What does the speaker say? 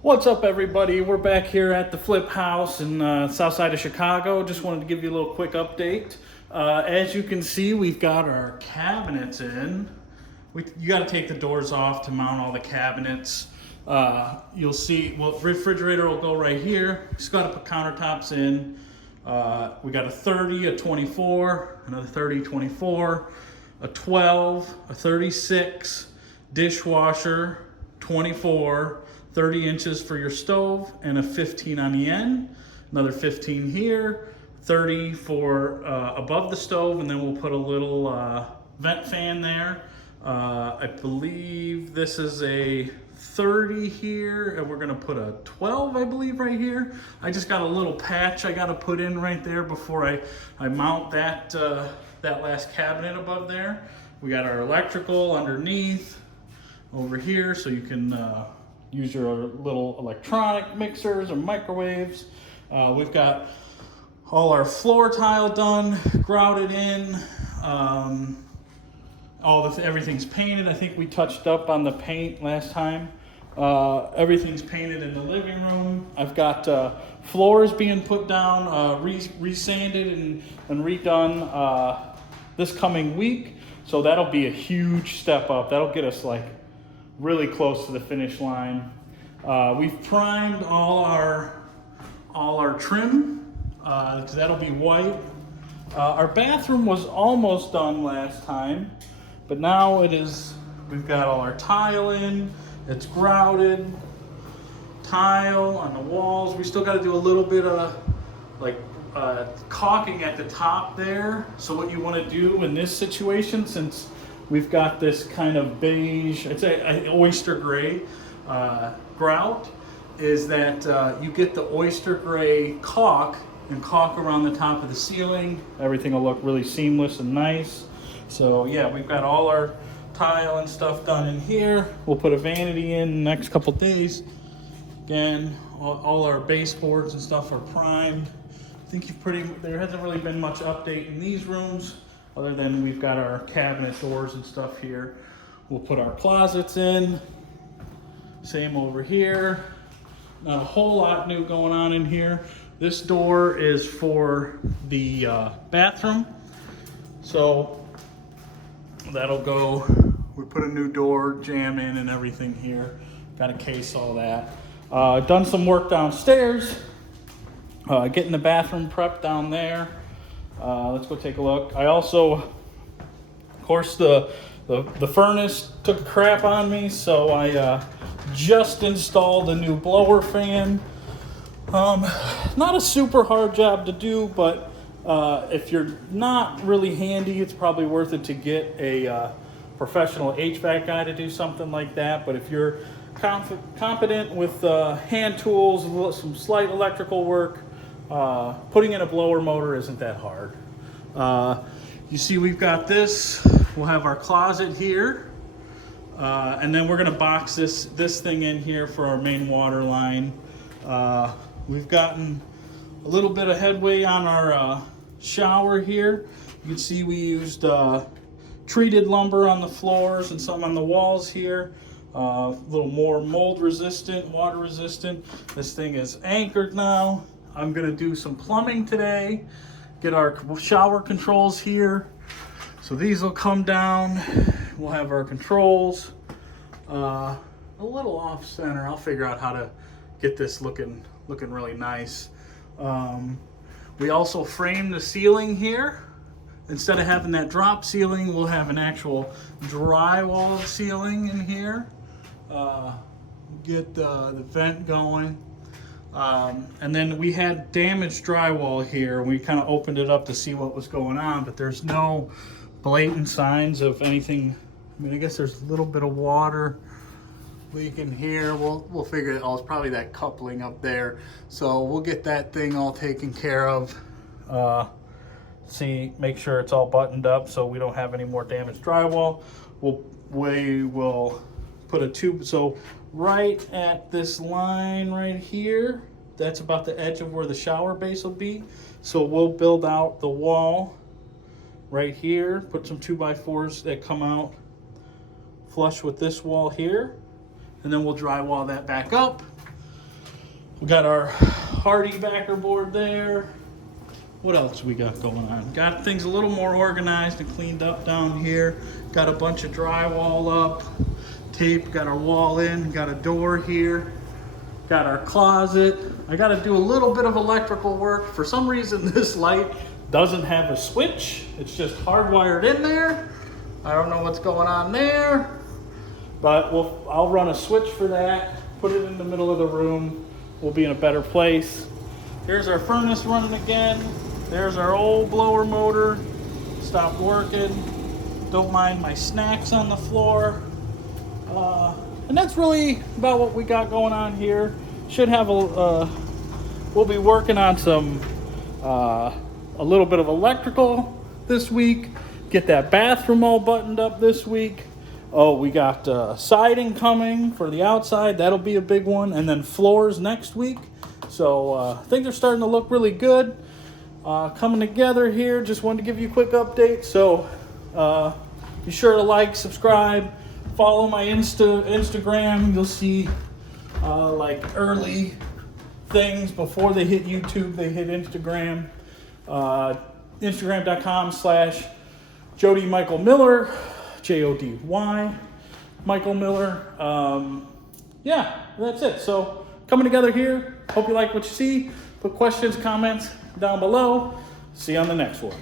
What's up, everybody? We're back here at the Flip House in south side of Chicago. Just wanted to give you a little quick update. As you can see, we've got our cabinets in. You got to take the doors off to mount all the cabinets. You'll see, well, refrigerator will go right here. Just got to put countertops in. We got a 30, a 24, another 30, 24, a 12, a 36, dishwasher, 24, 30 inches for your stove, and a 15 on the end. Another 15 here, 30 for above the stove, and then we'll put a little vent fan there. I believe this is a 30 here, and we're gonna put a 12, I believe, right here. I just got a little patch I gotta put in right there before I mount that, that last cabinet above there. We got our electrical underneath over here, so you can use your little electronic mixers or microwaves. We've got all our floor tile done, grouted in. Everything's painted. I think we touched up on the paint last time. Everything's painted in the living room. I've got floors being put down, re-sanded and redone this coming week. So that'll be a huge step up. That'll get us like really close to the finish line. We've primed all our trim, because that'll be white. Our bathroom was almost done last time, but now it is. We've got all our tile in. It's grouted tile on the walls. We still got to do a little bit of caulking at the top there. So what you want to do in this situation, since we've got this kind of beige, it's a oyster gray grout, is that you get the oyster gray caulk and caulk around the top of the ceiling. Everything will look really seamless and nice. So yeah, we've got all our tile and stuff done in here. We'll put a vanity in the next couple days. Again, all our baseboards and stuff are primed. I think there hasn't really been much update in these rooms, other than we've got our cabinet doors and stuff here. We'll put our closets in. Same over here. Not a whole lot new going on in here. This door is for the bathroom. So that'll go. We put a new door jamb in and everything here. Got to case all that. Done some work downstairs. Getting the bathroom prepped down there. Let's go take a look. I also, of course, the furnace took a crap on me, so I just installed a new blower fan. Not a super hard job to do, but if you're not really handy, it's probably worth it to get a professional HVAC guy to do something like that. But if you're competent with hand tools, some slight electrical work, putting in a blower motor isn't that hard. You see we've got this. We'll have our closet here. And then we're gonna box this thing in here for our main water line. We've gotten a little bit of headway on our shower here. You can see we used treated lumber on the floors and some on the walls here. A little more mold resistant, water resistant. This thing is anchored now. I'm gonna do some plumbing today, get our shower controls here. So these will come down. We'll have our controls. A little off center. I'll figure out how to get this looking really nice. We also framed the ceiling here. Instead of having that drop ceiling, we'll have an actual drywall ceiling in here. Get the vent going. And then we had damaged drywall here. We kind of opened it up to see what was going on, but there's no blatant signs of anything. I mean, I guess there's a little bit of water leaking here. We'll figure it out. It's probably that coupling up there. So we'll get that thing all taken care of. Make sure it's all buttoned up so we don't have any more damaged drywall. We will put a tube. So right at this line right here, that's about the edge of where the shower base will be. So we'll build out the wall right here, put some 2x4s that come out flush with this wall here, and then we'll drywall that back up. We got our Hardy backer board there. What else we got going on? Got things a little more organized and cleaned up down here. Got a bunch of drywall up, tape, got our wall in, got a door here. Got our closet. I got to do a little bit of electrical work. For some reason, this light doesn't have a switch. It's just hardwired in there. I don't know what's going on there, but I'll run a switch for that, put it in the middle of the room. We'll be in a better place. There's our furnace running again. There's our old blower motor. Stopped working. Don't mind my snacks on the floor. And that's really about what we got going on here. Should have we'll be working on some, a little bit of electrical this week. Get that bathroom all buttoned up this week. Oh, we got siding coming for the outside. That'll be a big one. And then floors next week. So things are starting to look really good. Coming together here. Just wanted to give you a quick update. So be sure to like, subscribe, follow my Instagram. You'll see like early things before they hit YouTube. They hit Instagram. Instagram.com/Jody Michael Miller. Jody Michael Miller. Yeah, that's it. So coming together here. Hope you like what you see. Put questions, comments down below. See you on the next one.